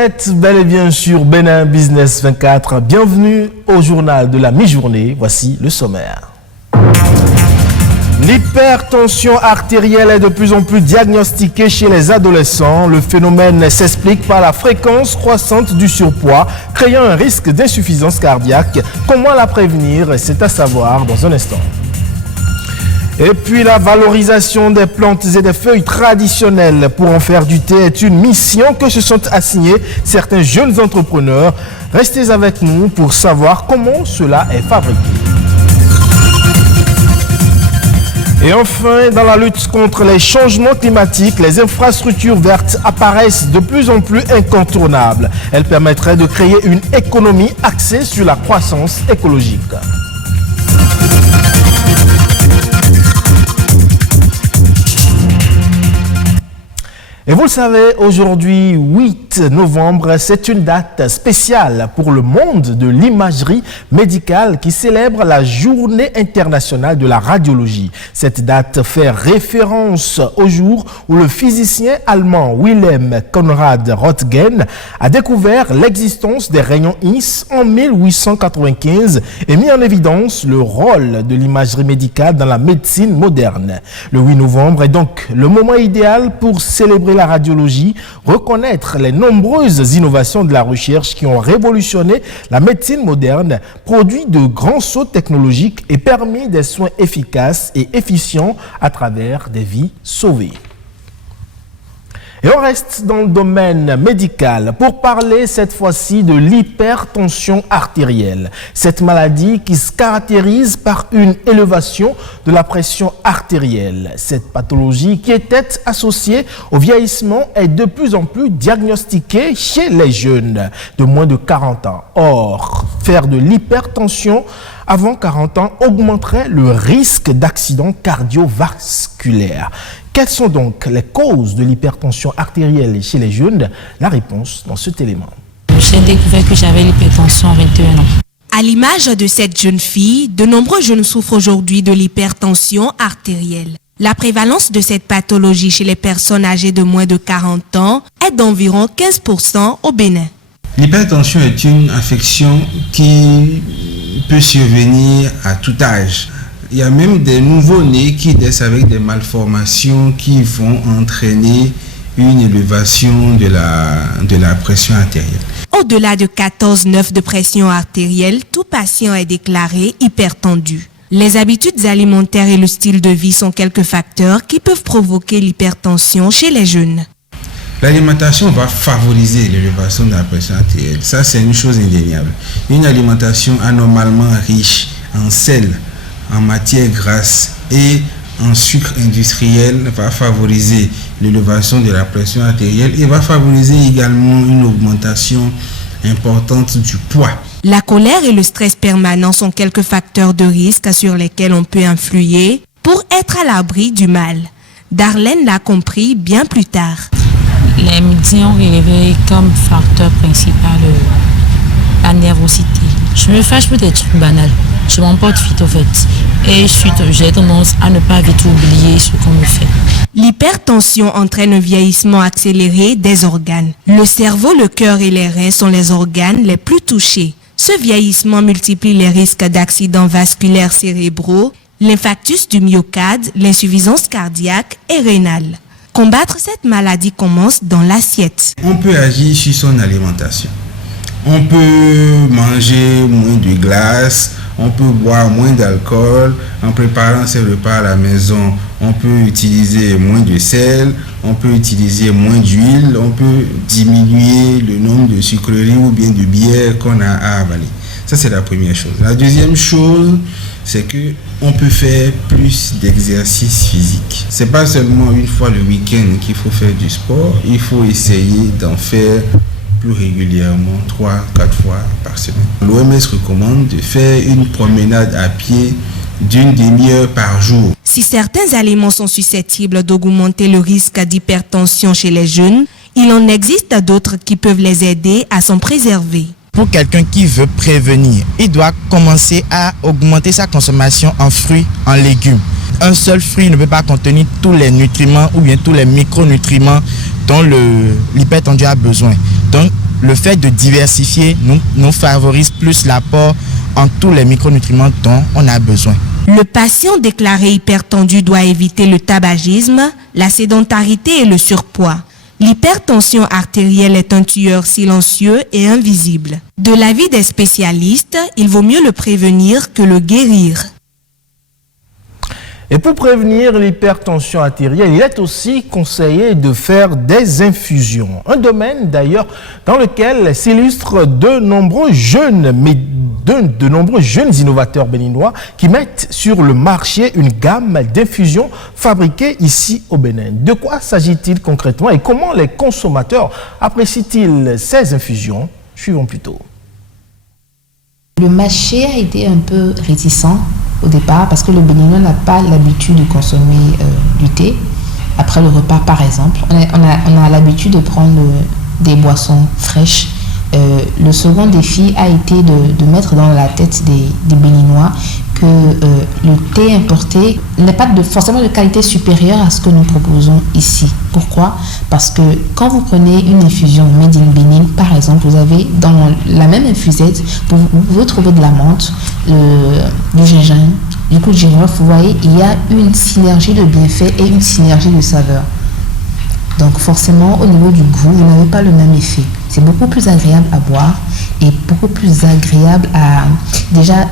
êtes bel et bien sur Bénin Business 24. Bienvenue au journal de la mi-journée. Voici le sommaire. L'hypertension artérielle est de plus en plus diagnostiquée chez les adolescents. Le phénomène s'explique par la fréquence croissante du surpoids, créant un risque d'insuffisance cardiaque. Comment la prévenir? C'est à savoir dans un instant. Et puis la valorisation des plantes et des feuilles traditionnelles pour en faire du thé est une mission que se sont assignés certains jeunes entrepreneurs. Restez avec nous pour savoir comment cela est fabriqué. Et enfin, dans la lutte contre les changements climatiques, les infrastructures vertes apparaissent de plus en plus incontournables. Elles permettraient de créer une économie axée sur la croissance écologique. Et vous le savez, aujourd'hui, 8 novembre, c'est une date spéciale pour le monde de l'imagerie médicale qui célèbre la Journée internationale de la radiologie. Cette date fait référence au jour où le physicien allemand Wilhelm Conrad Röntgen a découvert l'existence des rayons X en 1895 et mis en évidence le rôle de l'imagerie médicale dans la médecine moderne. Le 8 novembre est donc le moment idéal pour célébrer la radiologie, reconnaître les nombreuses innovations de la recherche qui ont révolutionné la médecine moderne, produit de grands sauts technologiques et permis des soins efficaces et efficients à travers des vies sauvées. Et on reste dans le domaine médical pour parler cette fois-ci de l'hypertension artérielle. Cette maladie qui se caractérise par une élévation de la pression artérielle. Cette pathologie qui était associée au vieillissement est de plus en plus diagnostiquée chez les jeunes de moins de 40 ans. Or, faire de l'hypertension avant 40 ans augmenterait le risque d'accident cardiovasculaire. Quelles sont donc les causes de l'hypertension artérielle chez les jeunes? La réponse dans cet élément. J'ai découvert que j'avais l'hypertension à 21 ans. À l'image de cette jeune fille, de nombreux jeunes souffrent aujourd'hui de l'hypertension artérielle. La prévalence de cette pathologie chez les personnes âgées de moins de 40 ans est d'environ 15% au Bénin. L'hypertension est une affection qui peut survenir à tout âge. Il y a même des nouveaux-nés qui naissent avec des malformations qui vont entraîner une élévation de la pression artérielle. Au-delà de 14,9 de pression artérielle, tout patient est déclaré hypertendu. Les habitudes alimentaires et le style de vie sont quelques facteurs qui peuvent provoquer l'hypertension chez les jeunes. L'alimentation va favoriser l'élévation de la pression artérielle. Ça, c'est une chose indéniable. Une alimentation anormalement riche en sel, en matière grasse et en sucre industriel va favoriser l'élévation de la pression artérielle et va favoriser également une augmentation importante du poids. La colère et le stress permanent sont quelques facteurs de risque sur lesquels on peut influer pour être à l'abri du mal. Darlene l'a compris bien plus tard. Les médecins ont relevé comme facteur principal la nervosité. Je me fâche pour des trucs banals. Je m'emporte vite au fait. Et j'ai tendance à ne pas vite oublier ce qu'on me fait. L'hypertension entraîne un vieillissement accéléré des organes. Le cerveau, le cœur et les reins sont les organes les plus touchés. Ce vieillissement multiplie les risques d'accidents vasculaires cérébraux, l'infarctus du myocarde, l'insuffisance cardiaque et rénale. Combattre cette maladie commence dans l'assiette. On peut agir sur son alimentation. On peut manger moins de glace, on peut boire moins d'alcool. En préparant ses repas à la maison, on peut utiliser moins de sel, on peut utiliser moins d'huile, on peut diminuer le nombre de sucreries ou bien de bière qu'on a à avaler. Ça, c'est la première chose. La deuxième chose, c'est que on peut faire plus d'exercice physique. C'est pas seulement une fois le week-end qu'il faut faire du sport, il faut essayer d'en faire plus régulièrement, 3-4 fois par semaine. L'OMS recommande de faire une promenade à pied d'une demi-heure par jour. Si certains aliments sont susceptibles d'augmenter le risque d'hypertension chez les jeunes, il en existe d'autres qui peuvent les aider à s'en préserver. Pour quelqu'un qui veut prévenir, il doit commencer à augmenter sa consommation en fruits, en légumes. Un seul fruit ne peut pas contenir tous les nutriments ou bien tous les micronutriments dont l'hypertendu a besoin. Donc, Le fait de diversifier nous favorise plus l'apport en tous les micronutriments dont on a besoin. Le patient déclaré hypertendu doit éviter le tabagisme, la sédentarité et le surpoids. L'hypertension artérielle est un tueur silencieux et invisible. De l'avis des spécialistes, il vaut mieux le prévenir que le guérir. Et pour prévenir l'hypertension artérielle, il est aussi conseillé de faire des infusions. Un domaine d'ailleurs dans lequel s'illustrent de nombreux jeunes innovateurs béninois qui mettent sur le marché une gamme d'infusions fabriquées ici au Bénin. De quoi s'agit-il concrètement et comment les consommateurs apprécient-ils ces infusions? Suivons plutôt. Le marché a été un peu réticent au départ parce que le Béninois n'a pas l'habitude de consommer du thé après le repas par exemple. On a l'habitude de prendre des boissons fraîches. Le second défi a été de mettre dans la tête des Béninois que le thé importé n'est pas forcément de qualité supérieure à ce que nous proposons ici. Pourquoi? Parce que quand vous prenez une infusion made in Bénin, par exemple, vous avez dans la même infusette, vous pouvez trouver de la menthe, du gingembre, du clou de girofle. Vous voyez, il y a une synergie de bienfaits et une synergie de saveurs. Donc forcément, au niveau du goût, vous n'avez pas le même effet. C'est beaucoup plus agréable à boire et beaucoup plus agréable à... Déjà,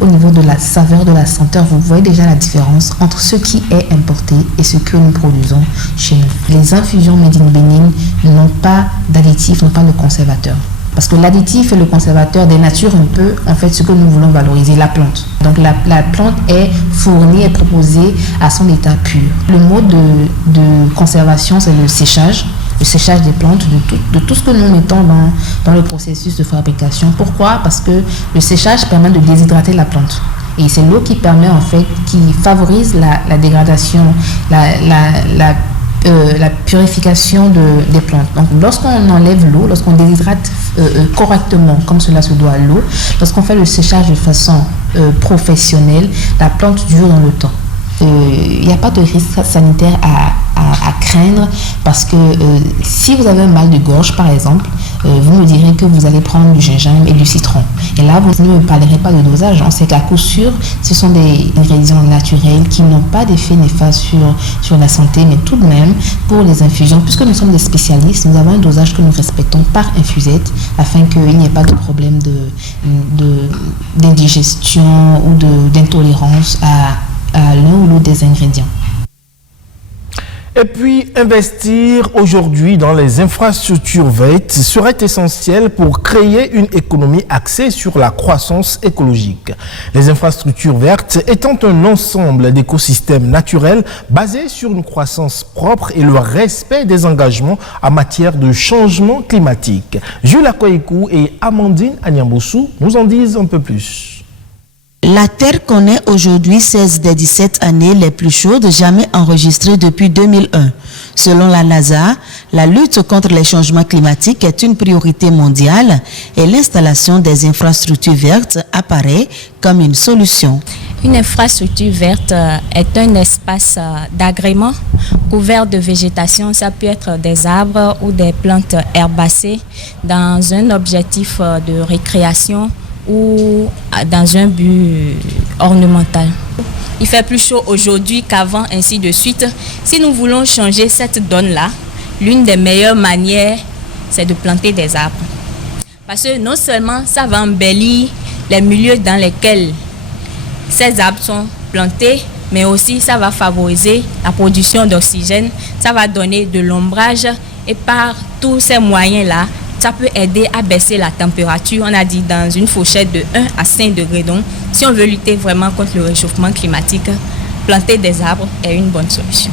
au niveau de la saveur, de la senteur, vous voyez déjà la différence entre ce qui est importé et ce que nous produisons chez nous. Les infusions made in Bénin n'ont pas d'additifs, n'ont pas de conservateurs. Parce que l'additif et le conservateur dénaturent un peu en fait ce que nous voulons valoriser, la plante. Donc la plante est fournie et proposée à son état pur. Le mode de conservation, c'est le séchage des plantes, de tout ce que nous mettons dans le processus de fabrication. Pourquoi? Parce que le séchage permet de déshydrater la plante. Et c'est l'eau qui permet en fait, qui favorise la dégradation, la purification des plantes. Donc lorsqu'on enlève l'eau, lorsqu'on déshydrate correctement, comme cela se doit à l'eau, lorsqu'on fait le séchage de façon professionnelle, la plante dure dans le temps. Il n'y a pas de risque sanitaire à craindre parce que si vous avez un mal de gorge par exemple, vous me direz que vous allez prendre du gingembre et du citron. Et là, vous ne me parlerez pas de dosage. On sait qu'à coup sûr, ce sont des ingrédients naturels qui n'ont pas d'effet néfaste sur la santé, mais tout de même, pour les infusions, puisque nous sommes des spécialistes, nous avons un dosage que nous respectons par infusette afin qu'il n'y ait pas de problème d'indigestion ou d'intolérance à l'un ou l'autre des ingrédients. Et puis, investir aujourd'hui dans les infrastructures vertes serait essentiel pour créer une économie axée sur la croissance écologique. Les infrastructures vertes étant un ensemble d'écosystèmes naturels basés sur une croissance propre et le respect des engagements en matière de changement climatique. Jules Akoyekou et Amandine Anyamboussou nous en disent un peu plus. La Terre connaît aujourd'hui 16 des 17 années les plus chaudes jamais enregistrées depuis 2001. Selon la NASA, la lutte contre les changements climatiques est une priorité mondiale et l'installation des infrastructures vertes apparaît comme une solution. Une infrastructure verte est un espace d'agrément couvert de végétation. Ça peut être des arbres ou des plantes herbacées dans un objectif de récréation ou dans un but ornemental. Il fait plus chaud aujourd'hui qu'avant, ainsi de suite. Si nous voulons changer cette donne-là, l'une des meilleures manières, c'est de planter des arbres. Parce que non seulement ça va embellir les milieux dans lesquels ces arbres sont plantés, mais aussi ça va favoriser la production d'oxygène, ça va donner de l'ombrage et par tous ces moyens-là, ça peut aider à baisser la température, on a dit dans une fourchette de 1 à 5 degrés. Donc, si on veut lutter vraiment contre le réchauffement climatique, planter des arbres est une bonne solution.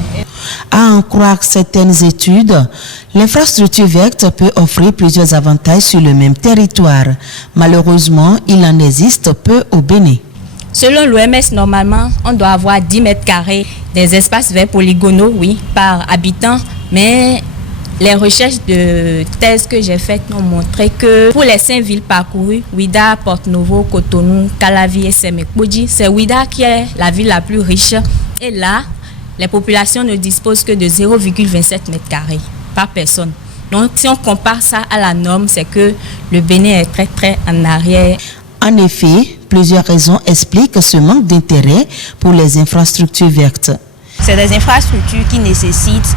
À en croire certaines études, l'infrastructure verte peut offrir plusieurs avantages sur le même territoire. Malheureusement, il en existe peu au Bénin. Selon l'OMS, normalement, on doit avoir 10 mètres carrés des espaces verts polygonaux, oui, par habitant, mais les recherches de thèse que j'ai faites ont montré que pour les 5 villes parcourues, Ouidah, Porto-Novo, Cotonou, Calavi et Sémékbodji, c'est Ouidah qui est la ville la plus riche. Et là, les populations ne disposent que de 0,27 mètres carrés par personne. Donc si on compare ça à la norme, c'est que le Bénin est très très en arrière. En effet, plusieurs raisons expliquent ce manque d'intérêt pour les infrastructures vertes. C'est des infrastructures qui nécessitent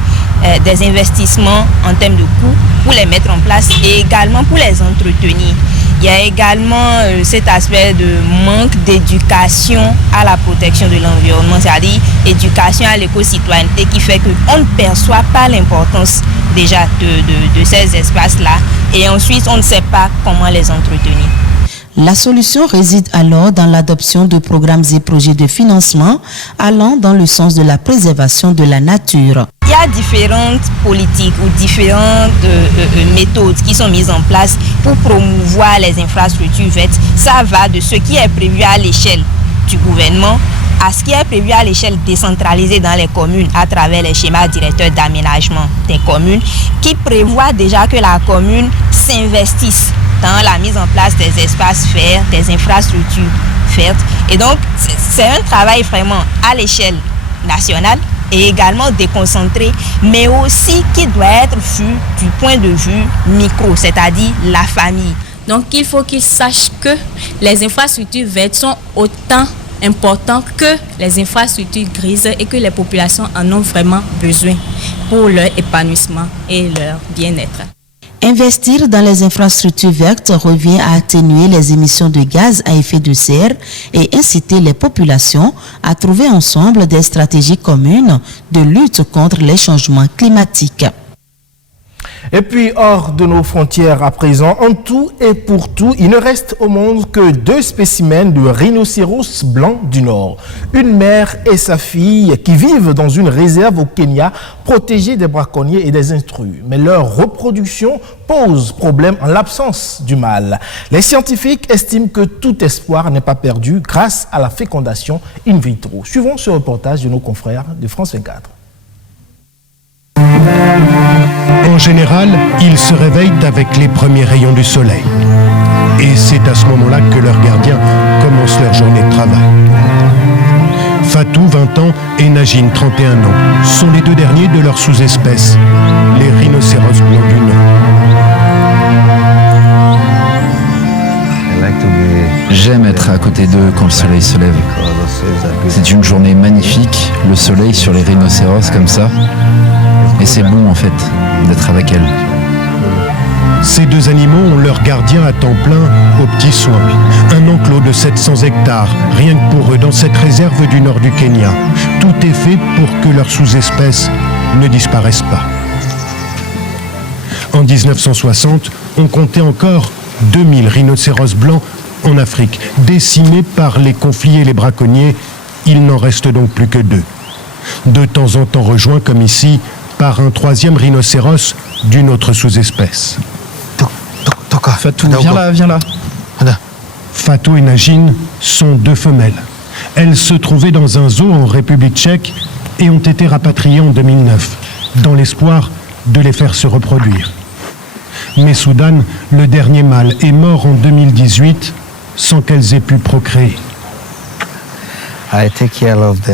des investissements en termes de coûts pour les mettre en place et également pour les entretenir. Il y a également cet aspect de manque d'éducation à la protection de l'environnement, c'est-à-dire éducation à l'éco-citoyenneté qui fait qu'on ne perçoit pas l'importance déjà de ces espaces-là et ensuite on ne sait pas comment les entretenir. La solution réside alors dans l'adoption de programmes et projets de financement allant dans le sens de la préservation de la nature. Il y a différentes politiques ou différentes méthodes qui sont mises en place pour promouvoir les infrastructures vertes. Ça va de ce qui est prévu à l'échelle du gouvernement à ce qui est prévu à l'échelle décentralisée dans les communes à travers les schémas directeurs d'aménagement des communes qui prévoient déjà que la commune s'investisse dans la mise en place des espaces verts, des infrastructures vertes. Et donc, c'est un travail vraiment à l'échelle nationale et également déconcentré, mais aussi qui doit être vu du point de vue micro, c'est-à-dire la famille. Donc, il faut qu'ils sachent que les infrastructures vertes sont autant importantes que les infrastructures grises et que les populations en ont vraiment besoin pour leur épanouissement et leur bien-être. Investir dans les infrastructures vertes revient à atténuer les émissions de gaz à effet de serre et inciter les populations à trouver ensemble des stratégies communes de lutte contre les changements climatiques. Et puis, hors de nos frontières à présent, en tout et pour tout, il ne reste au monde que 2 spécimens de rhinocéros blanc du Nord. Une mère et sa fille qui vivent dans une réserve au Kenya, protégées des braconniers et des intrus. Mais leur reproduction pose problème en l'absence du mâle. Les scientifiques estiment que tout espoir n'est pas perdu grâce à la fécondation in vitro. Suivons ce reportage de nos confrères de France 24. En général, ils se réveillent avec les premiers rayons du soleil. Et c'est à ce moment-là que leurs gardiens commencent leur journée de travail. Fatou, 20 ans, et Najine, 31 ans, sont les 2 derniers de leur sous-espèce, les rhinocéros blancs du Nord. J'aime être à côté d'eux quand le soleil se lève. C'est une journée magnifique, le soleil sur les rhinocéros comme ça. Et c'est bon en fait d'être avec elles. Ces 2 animaux ont leur gardien à temps plein aux petits soins. Un enclos de 700 hectares, rien que pour eux, dans cette réserve du nord du Kenya. Tout est fait pour que leur sous-espèce ne disparaisse pas. En 1960, on comptait encore 2000 rhinocéros blancs en Afrique. Décimés par les conflits et les braconniers, il n'en reste donc plus que 2. De temps en temps rejoints, comme ici, par un 3e rhinocéros d'une autre sous-espèce. Fatou, viens là. Fatou et Najine sont 2 femelles. Elles se trouvaient dans un zoo en République tchèque et ont été rapatriées en 2009, dans l'espoir de les faire se reproduire. Mais soudain, le dernier mâle est mort en 2018 sans qu'elles aient pu procréer.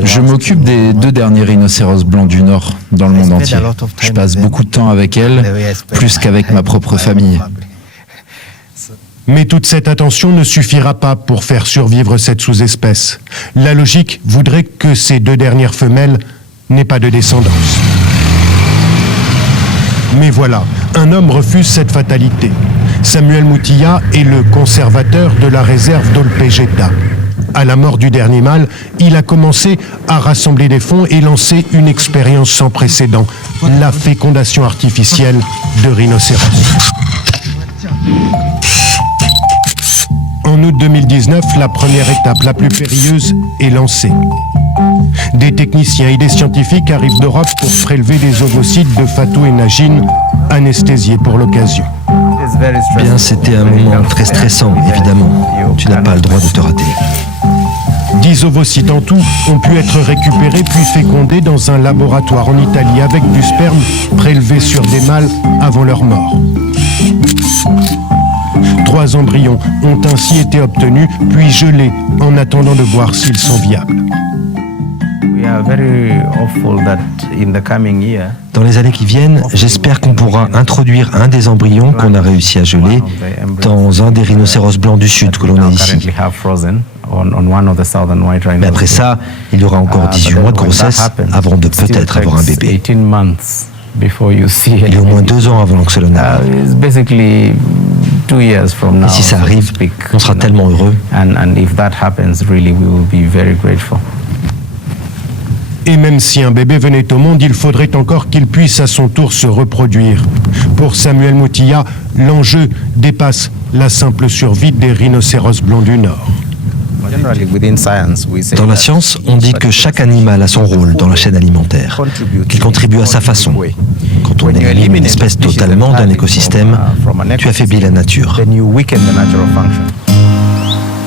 Je m'occupe des 2 derniers rhinocéros blancs du Nord dans le monde entier. Je passe beaucoup de temps avec elles, plus qu'avec ma propre famille. Mais toute cette attention ne suffira pas pour faire survivre cette sous-espèce. La logique voudrait que ces 2 dernières femelles n'aient pas de descendance. Mais voilà, un homme refuse cette fatalité. Samuel Moutilla est le conservateur de la réserve d'Olpejeta. À la mort du dernier mâle, il a commencé à rassembler des fonds et lancer une expérience sans précédent, la fécondation artificielle de rhinocéros. En août 2019, la première étape la plus périlleuse est lancée. Des techniciens et des scientifiques arrivent d'Europe pour prélever des ovocytes de Fatou et Najine, anesthésiés pour l'occasion. Bien, c'était un moment très stressant, évidemment. Tu n'as pas le droit de te rater. 10 ovocytes en tout ont pu être récupérés puis fécondés dans un laboratoire en Italie avec du sperme prélevé sur des mâles avant leur mort. 3 embryons ont ainsi été obtenus puis gelés en attendant de voir s'ils sont viables. Dans les années qui viennent, j'espère qu'on pourra introduire un des embryons qu'on a réussi à geler dans un des rhinocéros blancs du sud que l'on a ici. Mais après ça, il y aura encore 18 mois de grossesse avant de peut-être avoir un bébé. Il y a au moins 2 ans avant que cela n'arrive. Et si ça arrive, on sera tellement heureux. Et même si un bébé venait au monde, il faudrait encore qu'il puisse à son tour se reproduire. Pour Samuel Muthiah, l'enjeu dépasse la simple survie des rhinocéros blancs du Nord. Dans la science, on dit que chaque animal a son rôle dans la chaîne alimentaire, qu'il contribue à sa façon. Quand on élimine une espèce totalement d'un écosystème, tu affaiblis la nature.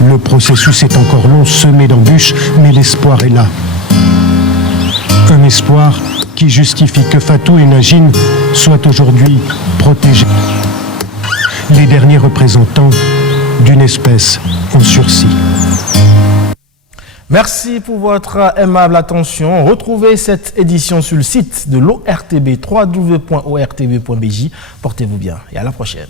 Le processus est encore long, semé d'embûches, mais l'espoir est là. Un espoir qui justifie que Fatou et Najine soient aujourd'hui protégés. Les derniers représentants d'une espèce en sursis. Merci pour votre aimable attention. Retrouvez cette édition sur le site de l'ORTB, www.ortb.bj. Portez-vous bien et à la prochaine.